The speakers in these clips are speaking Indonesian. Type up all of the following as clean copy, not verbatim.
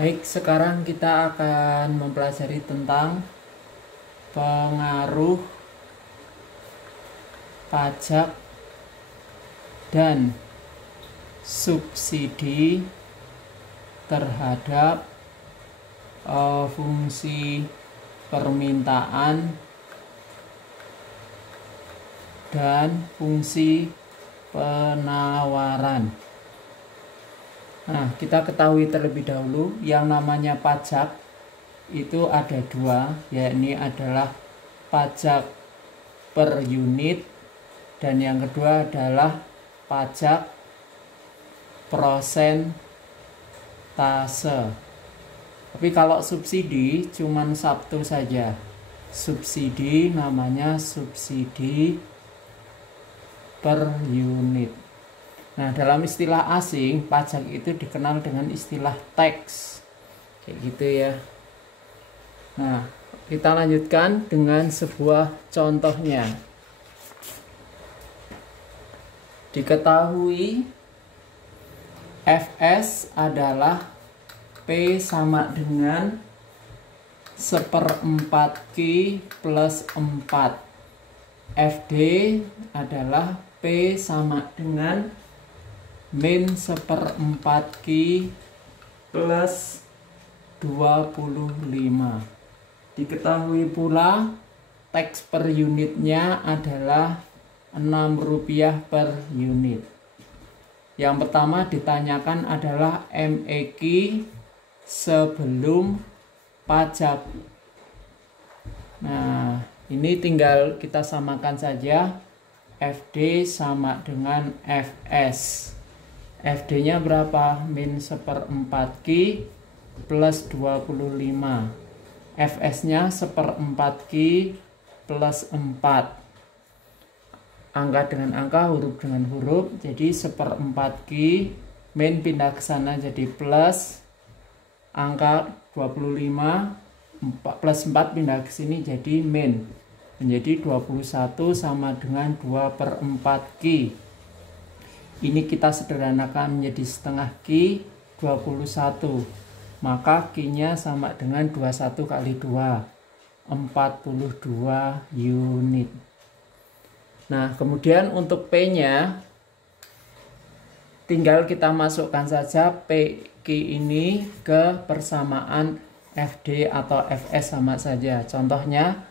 Baik, sekarang kita akan mempelajari tentang pengaruh pajak dan subsidi terhadap fungsi permintaan dan fungsi penawaran. Nah, kita ketahui terlebih dahulu yang namanya pajak itu ada dua, yakni adalah pajak per unit dan yang kedua adalah pajak persentase. Tapi kalau subsidi cuman satu saja. Subsidi namanya subsidi per unit. Nah, dalam istilah asing, pajak itu dikenal dengan istilah tax. Kayak gitu ya. Nah, kita lanjutkan dengan sebuah contohnya. Diketahui Fs adalah P sama dengan 1/4 Q plus 4. Fd adalah P sama dengan min 1/4 Q plus 25. Diketahui pula tax per unitnya adalah Rp6 per unit. Yang pertama ditanyakan adalah MEQ sebelum pajak. Nah, ini tinggal kita samakan saja. FD sama dengan Fs. FD-nya berapa? Min 1/4 Q plus 25. Fs-nya 1/4 Q plus 4. Angka dengan angka, huruf dengan huruf. Jadi 1/4 Q min pindah ke sana jadi plus. Angka 25 plus 4 pindah ke sini jadi min. Menjadi 21 sama dengan 2/4 Q. Ini kita sederhanakan menjadi setengah Q 21. Maka Q-nya sama dengan 21 kali 2. 42 unit. Nah, kemudian untuk P-nya tinggal kita masukkan saja PQ ini ke persamaan FD atau Fs sama saja. Contohnya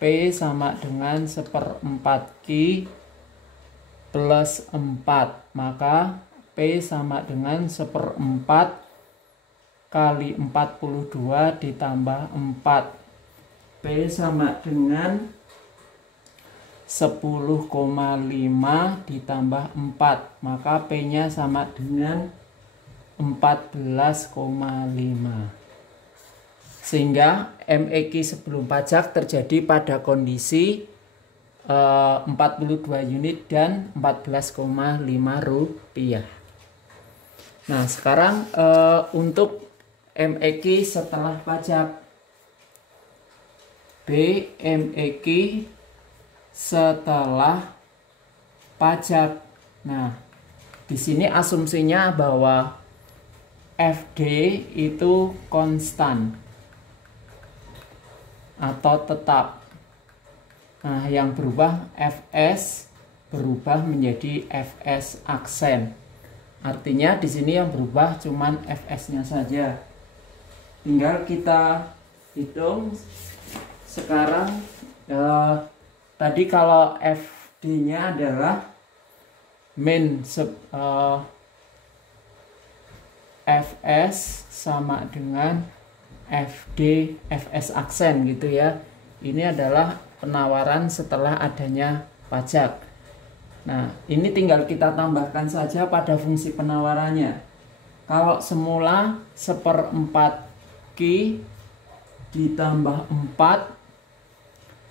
P sama dengan 1/4 Q plus 4. Maka P sama dengan 1/4 kali 42 ditambah 4. P sama dengan 10,5 ditambah 4. Maka P-nya sama dengan 14,5. Sehingga MEQ sebelum pajak terjadi pada kondisi 42 unit dan 14,5 rupiah. Nah, sekarang untuk MEQ setelah pajak. B MEQ setelah pajak. Nah, di sini asumsinya bahwa FD itu konstan atau tetap. Nah, yang berubah Fs berubah menjadi Fs aksen. Artinya di sini yang berubah cuman Fs-nya saja. Tinggal kita hitung sekarang. Tadi kalau FD-nya adalah min Fs sama dengan FD Fs aksen gitu ya. Ini adalah penawaran setelah adanya pajak. Nah, ini tinggal kita tambahkan saja pada fungsi penawarannya. Kalau semula 1/4 Q ditambah 4,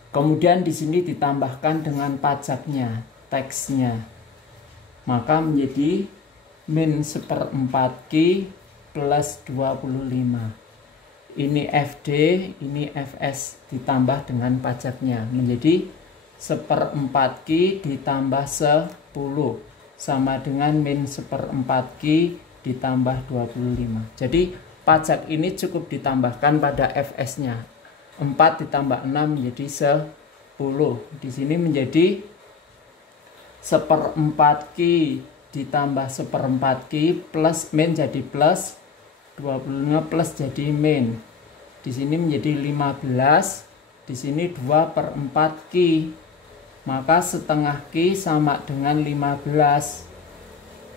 kemudian di sini ditambahkan dengan pajaknya, taxnya, maka menjadi min 1/4 Q plus 25. Ini FD, ini Fs ditambah dengan pajaknya menjadi 1/4 Q ditambah 10 sama dengan min 1/4 Q ditambah 25. Jadi pajak ini cukup ditambahkan pada FS-nya. 4 ditambah 6 menjadi 10. Di sini menjadi 1/4 Ki ditambah 1/4 Ki plus min jadi plus 25 plus jadi min. Di sini menjadi 15. Di sini 2/4 Ki. Maka setengah Ki sama dengan 15.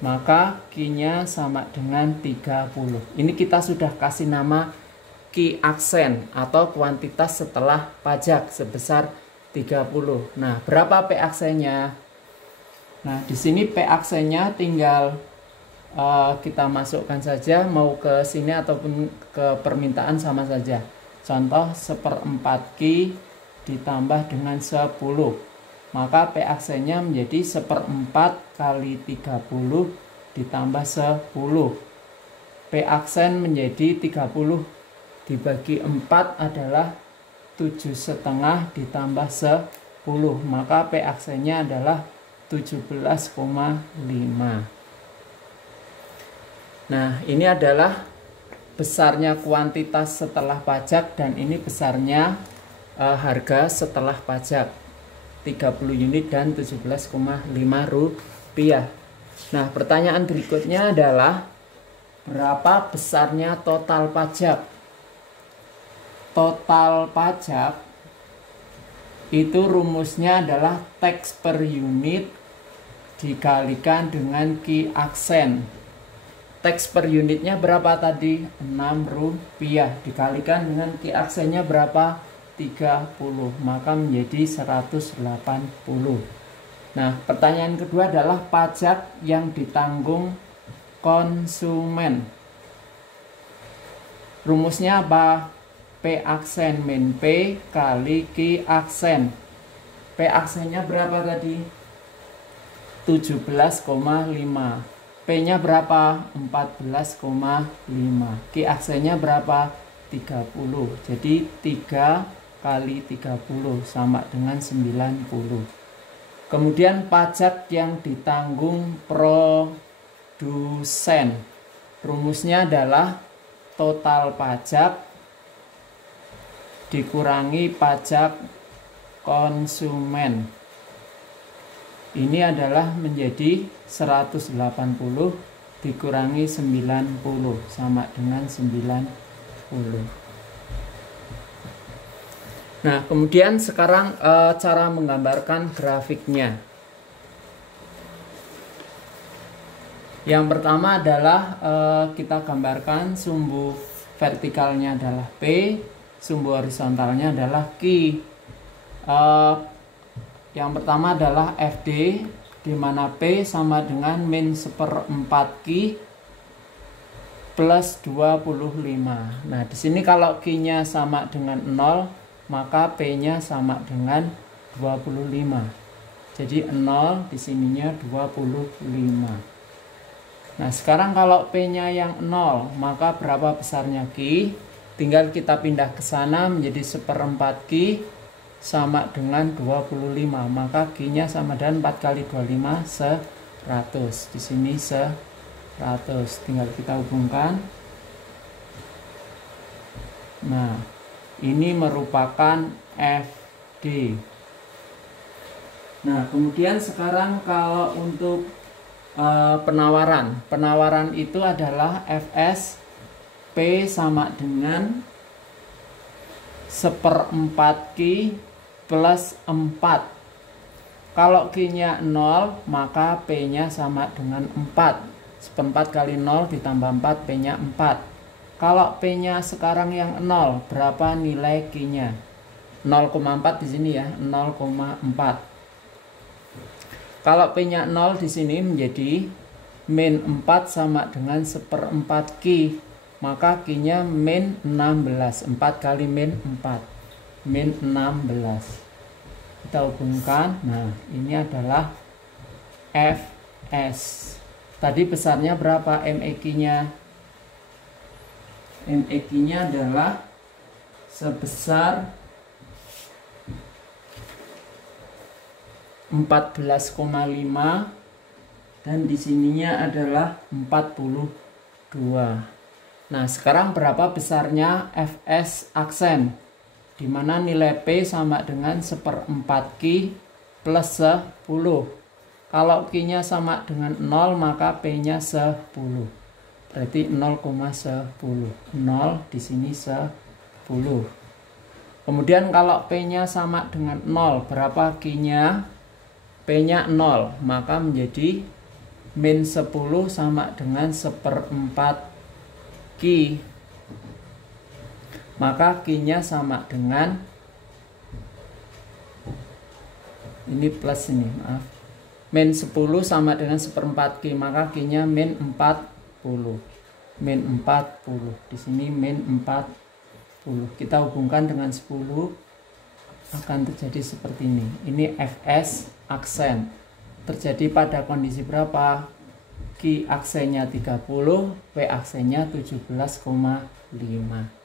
Maka Ki-nya sama dengan 30. Ini kita sudah kasih nama Ki aksen atau kuantitas setelah pajak sebesar 30. Nah, berapa P aksennya? Nah, di sini P aksennya tinggal kita masukkan saja, mau ke sini ataupun ke permintaan sama saja. Contoh 1/4 Ki ditambah dengan 10. Maka P aksennya menjadi 1/4 kali 30 ditambah 10. P aksen menjadi 30 dibagi 4 adalah 7,5 ditambah 10. Maka P aksennya adalah 17,5. Nah, ini adalah besarnya kuantitas setelah pajak dan ini besarnya harga setelah pajak 30 unit dan 17,5 rupiah. Nah, pertanyaan berikutnya adalah berapa besarnya total pajak? Total pajak itu rumusnya adalah tax per unit dikalikan dengan Ki aksen. Tax per unitnya berapa tadi? 6 rupiah dikalikan dengan Ki aksennya berapa? 30. Maka menjadi 180. Nah, pertanyaan kedua adalah pajak yang ditanggung konsumen. Rumusnya apa? P aksen min P kali Ki aksen. P aksennya berapa tadi? 17,5. P-nya berapa? 14,5. Ki aksennya berapa? 30. Jadi 3 kali 30 sama dengan 90. Kemudian pajak yang ditanggung produsen. Rumusnya adalah total pajak dikurangi pajak konsumen. Ini adalah menjadi 180 dikurangi 90 sama dengan 90. Nah, kemudian sekarang cara menggambarkan grafiknya. Yang pertama adalah kita gambarkan sumbu vertikalnya adalah P, sumbu horizontalnya adalah Ki. Yang pertama adalah FD, di mana P sama dengan min 1/4 Ki plus 25. Nah, di sini kalau Ki-nya sama dengan 0, maka P-nya sama dengan 25. Jadi 0 di sininya 25. Nah, sekarang kalau P-nya yang 0, maka berapa besarnya Ki? Tinggal kita pindah ke sana menjadi 1/4 Ki sama dengan 25. Maka Ki-nya sama dengan 4 kali 25, 100. Di sini 100. Tinggal kita hubungkan. Nah, ini merupakan FD. Nah, kemudian sekarang kalau untuk penawaran itu adalah FS P sama dengan 1/4 Ki plus 4. Kalau Ki-nya 0, maka P-nya sama dengan 4. 1/4 kali 0 ditambah 4, P-nya 4. Kalau P-nya sekarang yang 0, berapa nilai Ki-nya? 0,4 di sini ya, 0,4. Kalau P-nya 0 di sini menjadi min 4 sama dengan 1/4 Ki. Maka Ki-nya min 16. 4 kali min 4. Min 16. Kita hubungkan. Nah, ini adalah FS. Tadi besarnya berapa MEQ-nya? MEQ-nya adalah sebesar 14,5 dan di sininya adalah 42. Nah, sekarang berapa besarnya Fs aksen? Di mana nilai P sama dengan 1/4 Q plus 10. Kalau Q-nya sama dengan 0, maka P-nya 10. Berarti 0,10. 0 di sini 10. Kemudian kalau P-nya sama dengan 0, berapa Q-nya? P-nya 0, maka menjadi min 10 sama dengan 1/4 Q. Maka Q-nya sama dengan, ini plus ini, maaf, min 10 sama dengan 1/4 Q, maka Q-nya min 40. Min 40. Di sini min 40. Kita hubungkan dengan 10, akan terjadi seperti ini. Ini Fs aksen. Terjadi pada kondisi berapa? Q aksennya 30, P aksennya 17,5.